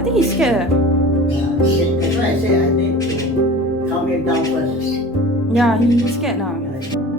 I think he's scared. That's why I say I need to calm him down first. Yeah, he's scared now.